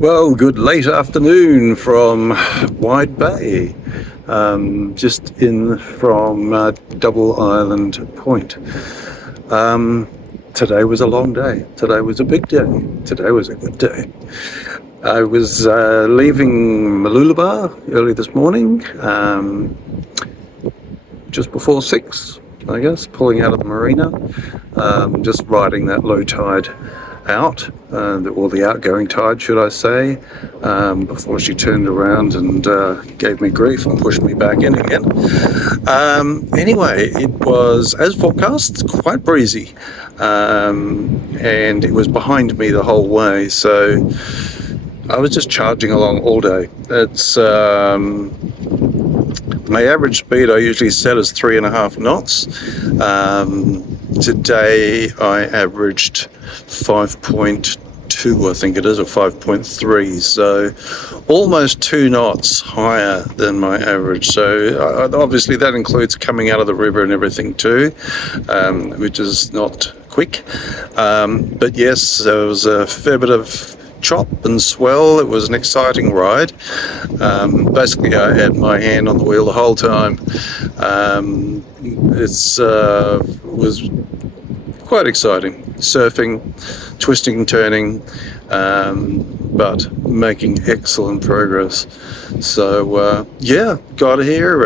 Well, good late afternoon from Wide Bay, just in from Double Island Point. Today was a long day. Today was a big day. Today was a good day. I was leaving Mooloolaba early this morning, just before 6, I guess, pulling out of the marina, just riding that low tide out, or the outgoing tide, should I say, before she turned around and gave me grief and pushed me back in again. Anyway, it was, as forecast, quite breezy, and it was behind me the whole way, so I was just charging along all day. It's my average speed I usually set as 3.5 knots. Today I averaged 5.2, I think it is, or 5.3, so almost 2 knots higher than my average. So obviously that includes coming out of the river and everything too, which is not quick. But yes, there was a fair bit of chop and swell. It was an exciting ride. Basically I had my hand on the wheel the whole time. It was quite exciting, surfing, twisting and turning, but making excellent progress. So yeah, got here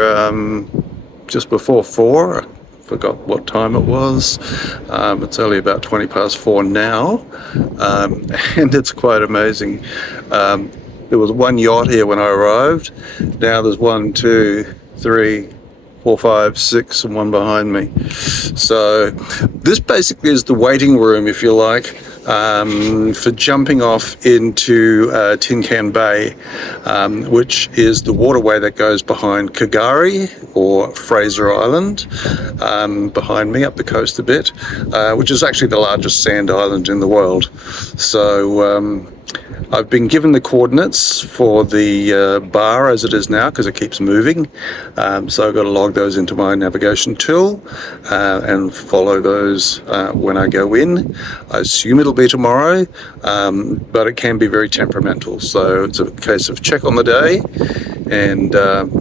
just before 4. Forgot what time it was. It's only about 20 past 4 now, and it's quite amazing. There was one yacht here when I arrived. Now there's 1, 2, 3, 4, 5, 6, and one behind me. So this basically is the waiting room, if you like, for jumping off into Tin Can Bay, which is the waterway that goes behind Kagari or Fraser Island, behind me up the coast a bit, which is actually the largest sand island in the world. So I've been given the coordinates for the bar as it is now, because it keeps moving. So I've got to log those into my navigation tool and follow those when I go in. I assume it'll be tomorrow, but it can be very temperamental. So it's a case of check on the day and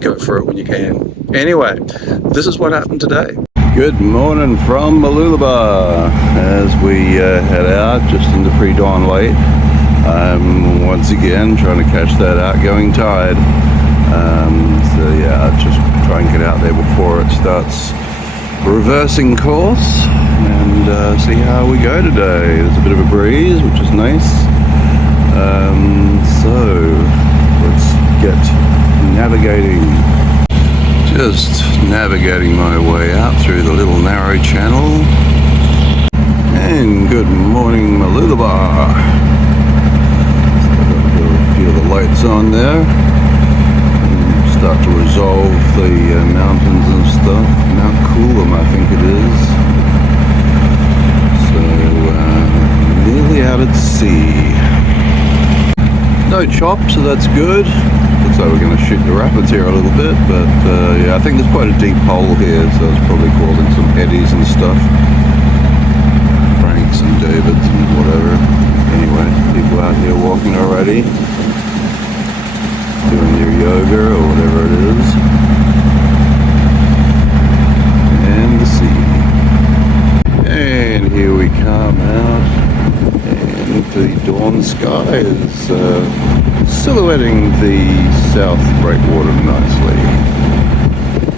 go for it when you can. Anyway, this is what happened today. Good morning from Mooloolaba as we head out just into pre-dawn late. I'm once again trying to catch that outgoing tide. So yeah, just try and get out there before it starts reversing course and see how we go today. There's a bit of a breeze, which is nice. So let's get navigating. Just navigating my way out through the little narrow channel. And good morning, Mooloolaba. Feel the lights on there and start to resolve the mountains and stuff. Mount Coolum, I think it is. So nearly out at sea. No chop, so that's good. Looks like we're going to shoot the rapids here a little bit, but yeah, I think there's quite a deep hole here, so it's probably causing some eddies and stuff. Franks and Davids and whatever. Anyway, people out here walking already, doing your yoga or whatever it is, and the sea. And here we come out, and the dawn sky is silhouetting the south breakwater nicely.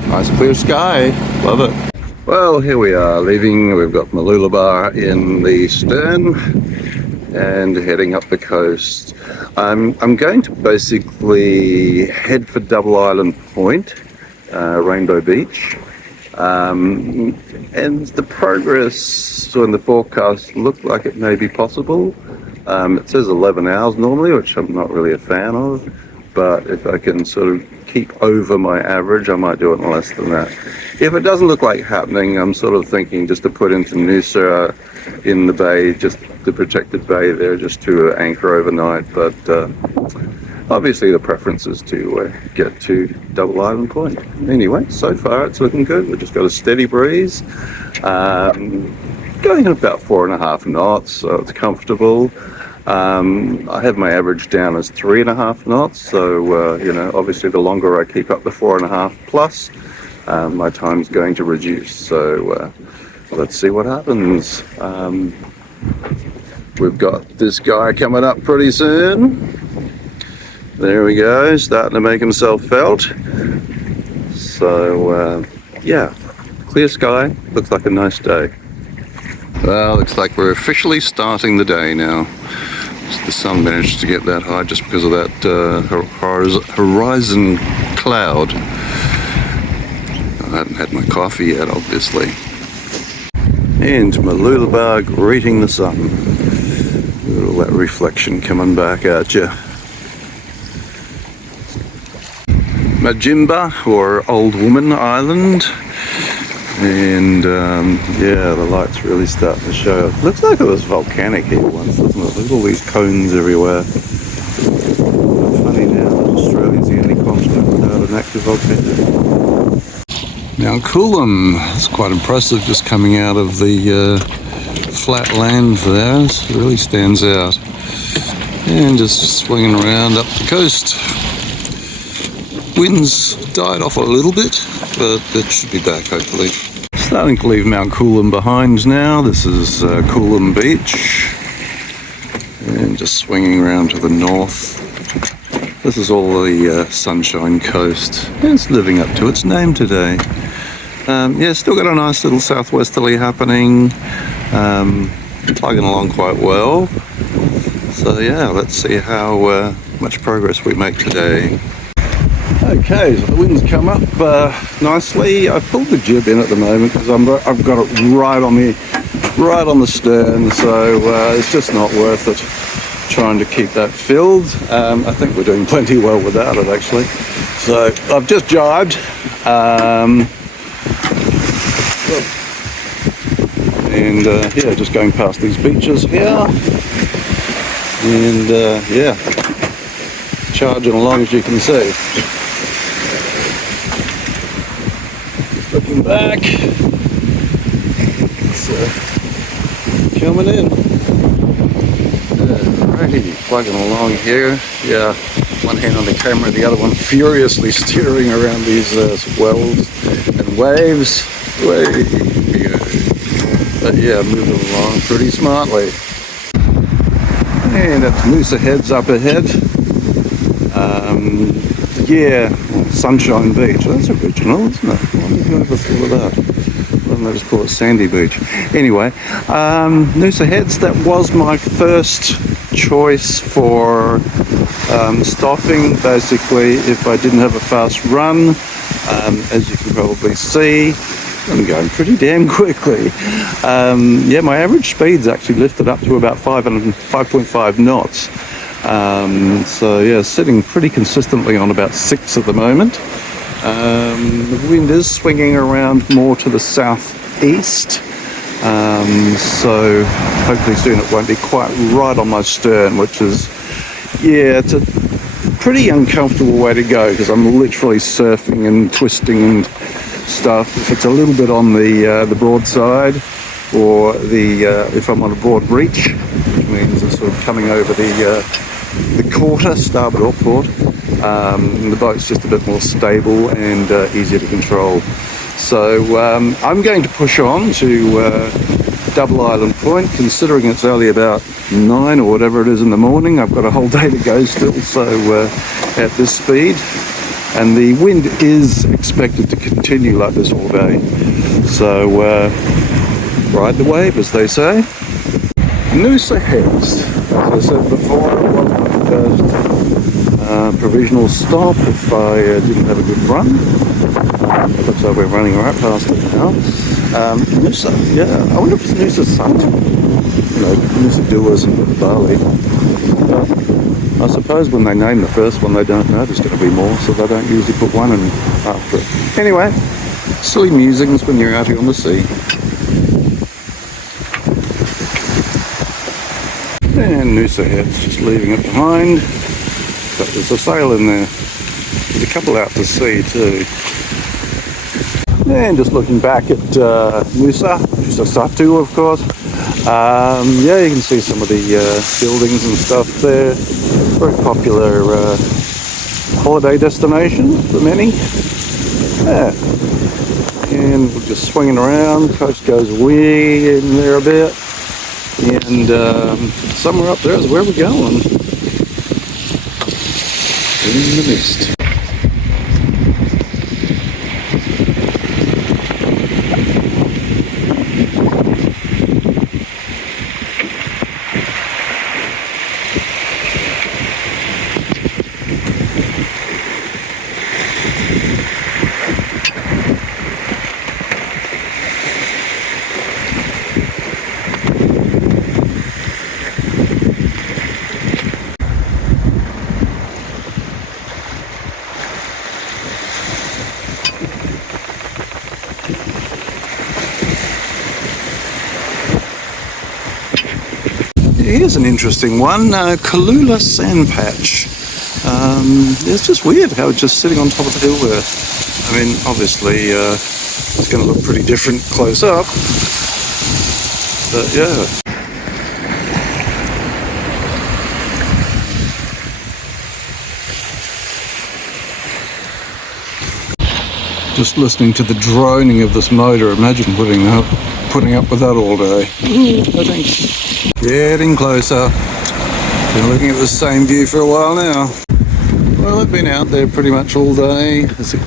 Nice clear sky, love it. Well, here we are leaving. We've got Mooloolaba in the stern and heading up the coast. I'm going to basically head for Double Island Point, Rainbow Beach, and the progress on the forecast looked like it may be possible. It says 11 hours normally, which I'm not really a fan of, but if I can sort of keep over my average, I might do it in less than that. If it doesn't look like happening, I'm sort of thinking just to put into Noosa in the bay, just the protected bay there, just to anchor overnight. But obviously the preference is to get to Double Island Point. Anyway, so far it's looking good. We've just got a steady breeze, going at about 4.5 knots, so it's comfortable. I have my average down as 3.5 knots, so you know, obviously the longer I keep up the 4.5 plus, my time's going to reduce. So let's see what happens. We've got this guy coming up pretty soon. There we go, starting to make himself felt. So yeah, clear sky, looks like a nice day. Well, looks like we're officially starting the day now. The sun managed to get that high just because of that horizon cloud. I hadn't had my coffee yet, obviously. And Mooloolaba greeting the sun. All that reflection coming back at you. Majimba, or Old Woman Island. And yeah, the light's really starting to show. It looks like it was volcanic here once, doesn't it? Look at all these cones everywhere. Funny now that Australia's the only continent without an active volcano. Now Coolum, it's quite impressive just coming out of the flat land there. It really stands out. And just swinging around up the coast. Winds died off a little bit, but it should be back hopefully. Starting to leave Mount Coolum behind now. This is Coolum Beach. And just swinging around to the north. This is all the Sunshine Coast. It's living up to its name today. Yeah, still got a nice little southwesterly happening. Plugging along quite well. So yeah, let's see how much progress we make today. Okay, so the wind's come up nicely. I've pulled the jib in at the moment because I've got it right on the stern, so it's just not worth it trying to keep that filled. I think we're doing plenty well without it actually. So I've just jibed, and yeah, just going past these beaches here, and yeah, charging along as you can see. Looking back, it's coming in. Alrighty, plugging along here. Yeah, one hand on the camera, the other one furiously steering around these swells and waves. Way we go. But yeah, moving along pretty smartly. And that's Noosa Heads up ahead. Yeah, Sunshine Beach. That's original, isn't it? Why did you ever thought of that? Why didn't they just call it Sandy Beach? Anyway, Noosa Heads, that was my first choice for stopping, basically, if I didn't have a fast run. As you can probably see, I'm going pretty damn quickly. Yeah, my average speed's actually lifted up to about 5.5 knots. So yeah, sitting pretty consistently on about 6 at the moment. The wind is swinging around more to the southeast, so hopefully soon it won't be quite right on my stern, which is, yeah, it's a pretty uncomfortable way to go because I'm literally surfing and twisting and stuff. If it's a little bit on the broadside, or if I'm on a broad reach, which means it's sort of coming over the quarter, starboard or port, the boat's just a bit more stable and easier to control. So I'm going to push on to Double Island Point, considering it's only about 9 or whatever it is in the morning. I've got a whole day to go still, so at this speed. And the wind is expected to continue like this all day. So ride the wave, as they say. Noosa Heads, as I said before, was my first provisional stop if I didn't have a good run. It looks like we're running right past it now. Noosa, yeah, I wonder if it's Noosa Sut. You know, Noosa Duas and Bali. I suppose when they name the first one, they don't know there's going to be more, so they don't usually put one in after it. Anyway, silly musings when you're out here on the sea. And Noosa Heads, just leaving it behind. But there's a sail in there. There's a couple out to sea too. And just looking back at Noosa Satu, of course. Yeah, you can see some of the buildings and stuff there. Very popular holiday destination for many. Yeah. And we're just swinging around. Coast goes way in there a bit. And somewhere up there is where we're going. In the mist. Here's an interesting one, Mooloolaba Sand Patch. It's just weird how it's just sitting on top of the hill there. I mean, obviously it's going to look pretty different close up, but yeah. Just listening to the droning of this motor, imagine putting up with that all day. I think getting closer. Been looking at the same view for a while now. Well, I've been out there pretty much all day. There's a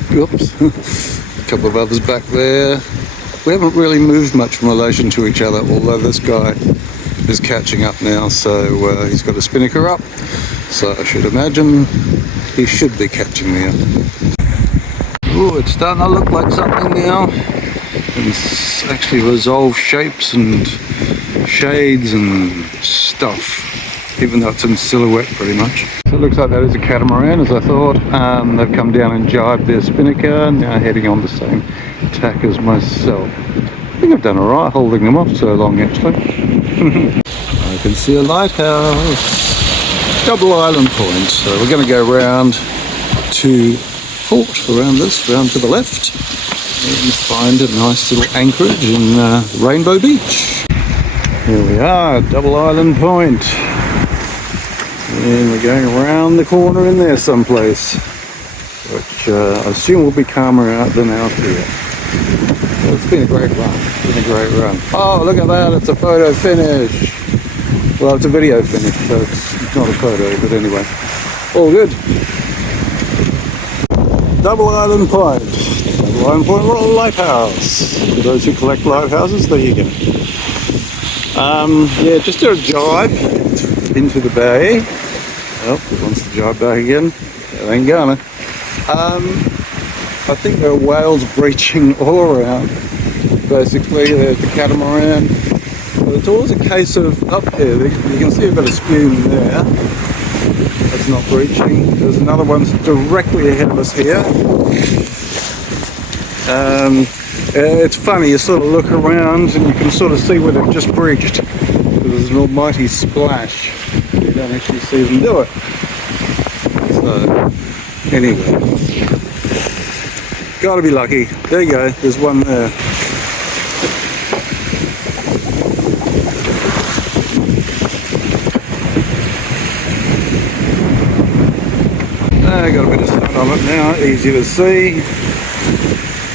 couple of others back there. We haven't really moved much in relation to each other, although this guy is catching up now, so he's got a spinnaker up. So I should imagine he should be catching me up. Oh, it's starting to look like something now. It's actually resolved shapes and shades and stuff, even though it's in silhouette pretty much. So it looks like that is a catamaran, as I thought. They've come down and jibed their spinnaker, now heading on the same tack as myself. I think I've done alright holding them off so long, actually. I can see a lighthouse. Double Island Point. So we're going to go round to port, around to the left, and find a nice little anchorage in Rainbow Beach. Here we are, Double Island Point. And we're going around the corner in there someplace, which I assume will be calmer out than out here. Well, it's been a great run. Oh, look at that, it's a photo finish. Well, it's a video finish, so it's not a photo, but anyway, all good. Double Island Point. Double Island Point Lighthouse. For those who collect lighthouses, there you go. Yeah, just a jibe into the bay. Oh, it wants to jibe back again. It ain't gonna. I think there are whales breaching all around. Basically, there's the catamaran. But it's always a case of up here. You can see a bit of spume there. That's not breaching. There's another one directly ahead of us here. It's funny, you sort of look around and you can sort of see where they've just breached. There's an almighty splash. You don't actually see them do it. So, anyway. Gotta be lucky. There you go, there's one there. Got a bit of sun on it now, easy to see.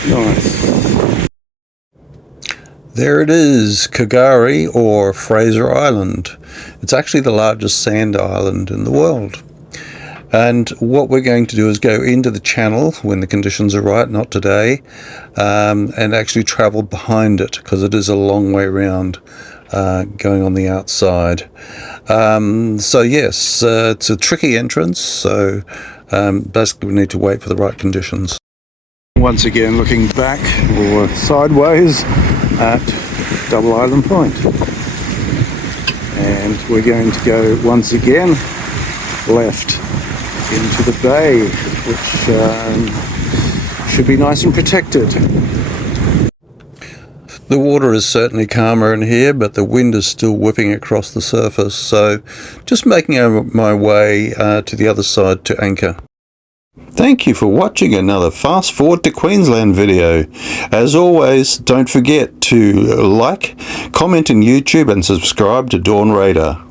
Nice. There it is, Kagari, or Fraser Island. It's actually the largest sand island in the world. And what we're going to do is go into the channel when the conditions are right, not today, and actually travel behind it, because it is a long way around going on the outside. So yes, it's a tricky entrance, so basically we need to wait for the right conditions. Once again looking back or sideways at Double Island Point, and we're going to go once again left into the bay, which should be nice and protected. The water is certainly calmer in here, but the wind is still whipping across the surface, so just making my way to the other side to anchor. Thank you for watching another Fast Forward to Queensland video. As always, don't forget to like, comment on YouTube and subscribe to Dawn Radar.